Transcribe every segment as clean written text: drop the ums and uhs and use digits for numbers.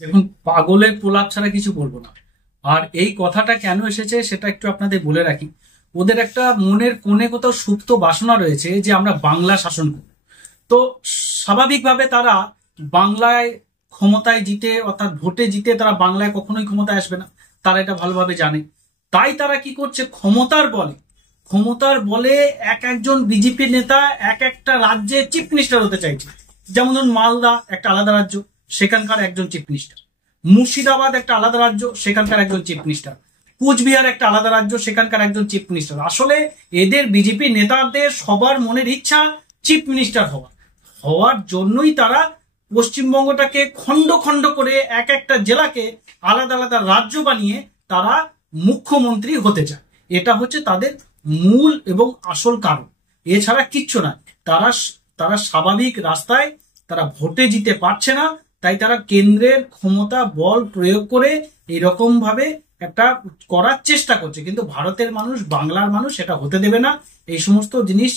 দেখুন, পাগলের প্রলাপ ছাড়া কিছু বলবো না। আর এই কথাটা কেন এসেছে সেটা একটু আপনাদের বলে রাখি। ওদের একটা মনের কোণে কোথাও সুপ্ত বাসনা রয়েছে যে আমরা বাংলা শাসন করব। তো স্বাভাবিকভাবে তারা বাংলায় ক্ষমতায় জিতে, অর্থাৎ ভোটে জিতে তারা বাংলায় কখনোই ক্ষমতায় আসবে না, তারা এটা ভালোভাবে জানে। তাই তারা কি করছে, ক্ষমতার বলে এক একজন বিজেপি নেতা এক একটা রাজ্যে চিফ মিনিস্টার হতে চাইছে। যেমন ধরুন, মালদা একটা আলাদা রাজ্য, সেখানকার একজন চিফ মিনিস্টার। মুর্শিদাবাদ একটা আলাদা রাজ্য, সেখানকার একজন চিফ মিনিস্টার। কুচবিহার একটা আলাদা রাজ্য, সেখানকার একজন চিফ মিনিস্টার। আসলে এদের বিজেপি নেতাদের সবার মনের ইচ্ছা চিফ মিনিস্টার হওয়ার জন্যই তারা পশ্চিমবঙ্গটাকে খণ্ড খণ্ড করে এক একটা জেলাকে আলাদা আলাদা রাজ্য বানিয়ে তারা মুখ্যমন্ত্রী হতে চায়। এটা হচ্ছে তাদের মূল এবং আসল কারণ, এছাড়া কিচ্ছু না। তারা তারা স্বাভাবিক রাস্তায় তারা ভোটে জিতে পারছে না, তাই তারা কেন্দ্রের ক্ষমতা বল প্রয়োগ করে এরকম ভাবে একটা করার চেষ্টা করছে। কিন্তু ভারতের মানুষ, বাংলার মানুষ এটা হতে দেবে না। এই সমস্ত জিনিস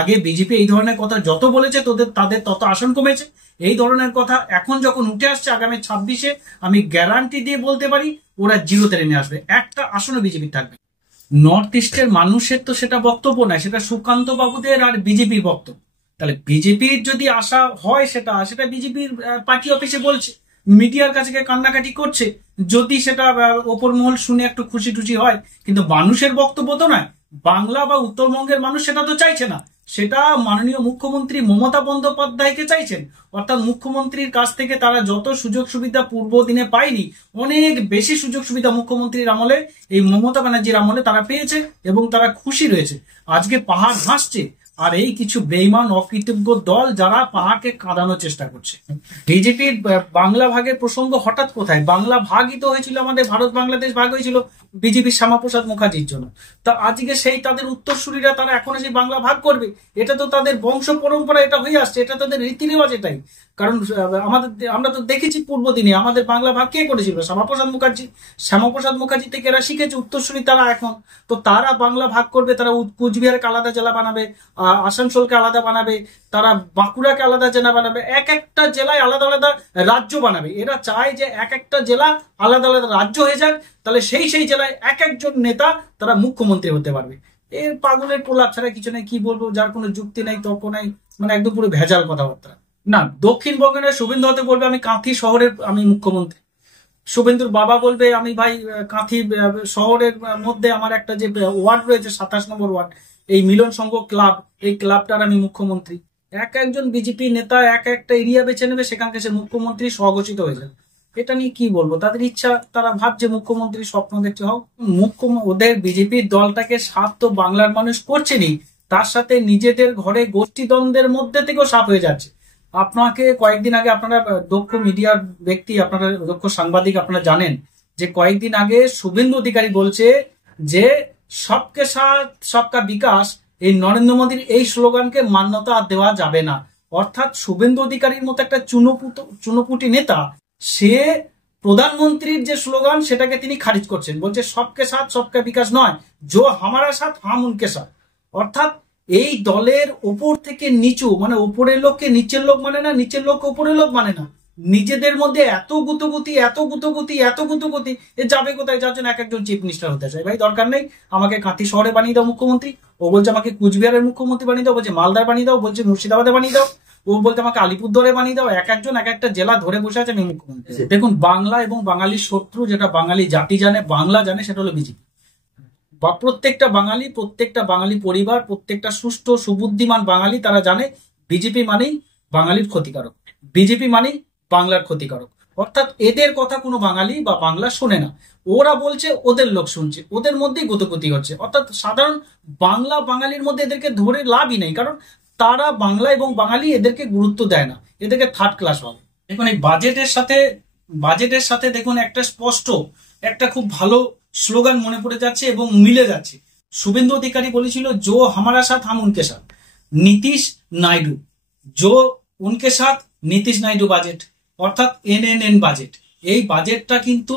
আগে বিজেপি এই ধরনের কথা যত বলেছে তাদের তত আসন কমেছে। এই ধরনের কথা এখন যখন উঠে আসছে, আগামী 26-এ আমি গ্যারান্টি দিয়ে বলতে পারি ওরা জিরোতে নেমে আসবে, একটা আসনও বিজেপি থাকবে। নর্থ ইস্টের মানুষের তো সেটা বক্তব্য নয়, সেটা সুকান্ত বাবুদের আর বিজেপির বক্তব্য। তাহলে বিজেপির যদি আশা হয়, সেটা সেটা বিজেপির পার্টি অফিসে বলছে, মিডিয়ার কাছে গিয়ে কান্নাকাটি করছে, যদি সেটা ওপর মহল শুনে একটু খুশি টুশি হয়। কিন্তু মানুষের বক্তব্য তো নয়। বাংলা বা উত্তরবঙ্গের মানুষ সেটা তো চাইছে না, সেটা মাননীয় মুখ্যমন্ত্রী মমতা বন্দ্যোপাধ্যায়কে চাইছেন। অর্থাৎ মুখ্যমন্ত্রীর কাছ থেকে তারা যত সুযোগ সুবিধা পূর্ব দিনে পায়নি, অনেক বেশি সুযোগ সুবিধা মুখ্যমন্ত্রীর আমলে, এই মমতা ব্যানার্জির আমলে তারা পেয়েছে এবং তারা খুশি রয়েছে। আজকে পাহাড় হাসছে, আর এই কিছু বেইমান অকৃতজ্ঞ দল যারা পাহাড়কে কাঁদানোর চেষ্টা করছে। বিজেপির বাংলা ভাগের প্রসঙ্গ হঠাৎ কোথায়? বাংলা ভাগই তো হয়েছিল, আমাদের ভারত বাংলাদেশ ভাগ হয়েছিল বিজেপির শ্যামাপ্রসাদ মুখার্জির জন্য। তা আজকে সেই তাদের উত্তরসূরিরা তারা এখনো সেই বাংলা ভাগ করবে? এটা তো তাদের বংশ পরম্পরা, এটা হয়ে আসছে, এটা তাদের রীতি রেওয়াজ এটাই। কারণ আমরা তো দেখেছি পূর্ব দিনে আমাদের বাংলা ভাগ কে করেছিল? শ্যামাপ্রসাদ মুখার্জি থেকে এরা শিখেছে, উত্তরসূরি তারা এখন। তো তারা বাংলা ভাগ করবে, তারা কুচবিহারকে আলাদা জেলা বানাবে, আসানসোলকে আলাদা বানাবে, তারা বাঁকুড়াকে আলাদা জেলা বানাবে, এক একটা জেলায় আলাদা আলাদা রাজ্য বানাবে। এরা চায় যে এক একটা জেলা আলাদা আলাদা রাজ্য হয়ে যাক, তাহলে সেই সেই জেলায় এক একজন নেতা তারা মুখ্যমন্ত্রী হতে পারবে। এর পাগলের প্রলাপ ছাড়া কিছু নেই। কি বলবো, যার কোনো যুক্তি নাই, তর্ক নাই, মানে একদম পুরো ভেজাল কথাবার্তা। না, দক্ষিণবঙ্গের শুভেন্দু হতে বলবে আমি কাঁথি শহরের আমি মুখ্যমন্ত্রী। শুভেন্দুর বাবা বলবে আমি ভাই কাঁথি শহরের মধ্যে আমার একটা যে ওয়ার্ড রয়েছে, 27 নম্বর ওয়ার্ড, এই মিলন সংঘ ক্লাব, এই ক্লাবটার আমি মুখ্যমন্ত্রী। এক একজন বিজেপি নেতা এক একটা এরিয়া বেছে নেবে, সেখানকে সে মুখ্যমন্ত্রী স্বঘোষিত হয়ে যাবে। এটা নিয়ে কি বলবো, তাদের ইচ্ছা, তারা ভাবছে মুখ্যমন্ত্রী স্বপ্ন দেখছে। হোক ওদের বিজেপির দলটাকে সাফ তো বাংলার মানুষ করছেনি, তার সাথে নিজেদের ঘরে গোষ্ঠী দ্বন্দ্বের মধ্যে থেকেও সাফ হয়ে যাচ্ছে। আপনাকে কয়েকদিন আগে, আপনারা দক্ষ মিডিয়ার ব্যক্তি, আপনারা দক্ষ সাংবাদিক, আপনারা জানেন যে কয়েকদিন আগে শুভেন্দু অধিকারী বলছে যে সবকে সাথ সবকা বিকাশ, এই নরেন্দ্র মোদীর এই স্লোগানকে মান্যতা দেওয়া যাবে না। অর্থাৎ শুভেন্দু অধিকারীর মতো একটা চুনোপুটি নেতা, সে প্রধানমন্ত্রীর যে স্লোগান সেটাকে তিনি খারিজ করছেন, বলছে সবকে সাথ সবকা বিকাশ নয়, জো হামারা সাথ হাম উনকে সাথ। অর্থাৎ এই দলের ওপর থেকে নিচু, মানে ওপরের লোককে নিচের লোক মানে না, নিচের লোককে ওপরের লোক মানে না। নিজেদের মধ্যে এত গুতগুতি এ যাবে কোথায়? যার জন্য এক একজন চিফ মিনিস্টার হতে চায়। ভাই দরকার নেই, আমাকে কাঁথি শহরে বানিয়ে দাও মুখ্যমন্ত্রী, ও বলছে আমাকে কুচবিহারের মুখ্যমন্ত্রী বানিয়ে দাও, বলছে মালদার বানিয়ে দাও, বলছে মুর্শিদাবাদে বানিয়ে দাও, ও বলতে আমাকে আলিপুরদুয়ারে বানিয়ে দাও। এক একজন এক একটা জেলা ধরে বসে আছে আমি মুখ্যমন্ত্রী। দেখুন, বাংলা এবং বাঙালির শত্রু যেটা বাঙালি জাতি জানে, বাংলা জানে, সেটা হলো বিজেপি। বা প্রত্যেকটা বাঙালি পরিবার, প্রত্যেকটা সুষ্ঠু সুবুদ্ধিমান বাঙালি তারা জানে বিজেপি মানেই বাঙালির ক্ষতিকারক, বিজেপি মানেই বাংলার ক্ষতিকারক। অর্থাৎ এদের কথা কোনো বাঙালি বা বাংলা শোনে না। ওরা বলছে, ওদের লোক শুনছে, ওদের মধ্যেই গতগতি হচ্ছে। অর্থাৎ সাধারণ বাংলা বাঙালির মধ্যে এদেরকে ধরে লাভই নেই, কারণ তারা বাংলা এবং বাঙালি এদেরকে গুরুত্ব দেয় না, এদেরকে থার্ড ক্লাস ভাবে। দেখুন, এই বাজেটের সাথে দেখুন একটা স্পষ্ট, একটা খুব ভালো স্লোগান মনে পড়ে যাচ্ছে এবং মিলে যাচ্ছে। শুভেন্দু অধিকারী বলেছিল জো হামারা সাথ হাম উনকে সাথ। নীতিশ নাইডু, জো উনকে সাথ নীতিশ নাইডু বাজেট, অর্থাৎ NNN বাজেট। এই বাজেটটা কিন্তু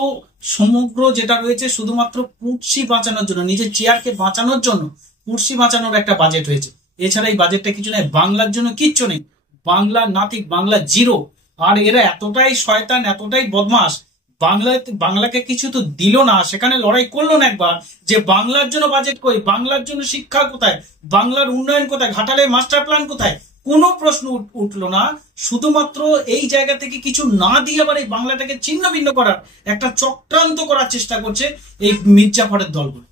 সমগ্র যেটা রয়েছে শুধুমাত্র কুর্সি বাঁচানোর জন্য, নিজের চেয়ারকে বাঁচানোর জন্য কুর্সি বাঁচানোর একটা বাজেট হয়েছে। এছাড়া এই বাজেটটা কিছু নেই, বাংলার জন্য কিচ্ছু নেই। Bangla nothing, Bangla zero. আর এরা এতটাই শয়তান, এতটাই বদমাস, বাংলাকে কিছু তো দিল না, সেখানে লড়াই করলো না একবার যে বাংলার জন্য বাজেট কই, বাংলার জন্য শিক্ষা কোথায়, বাংলার উন্নয়ন কোথায়, ঘাটালের মাস্টার প্ল্যান কোথায়, কোনো প্রশ্ন উঠলো না। শুধুমাত্র এই জায়গা থেকে কিছু না দিয়ে আবার এই বাংলাটাকে ছিন্ন ভিন্ন করার একটা চক্রান্ত করার চেষ্টা করছে এই মির্জাফরের দলগুলো।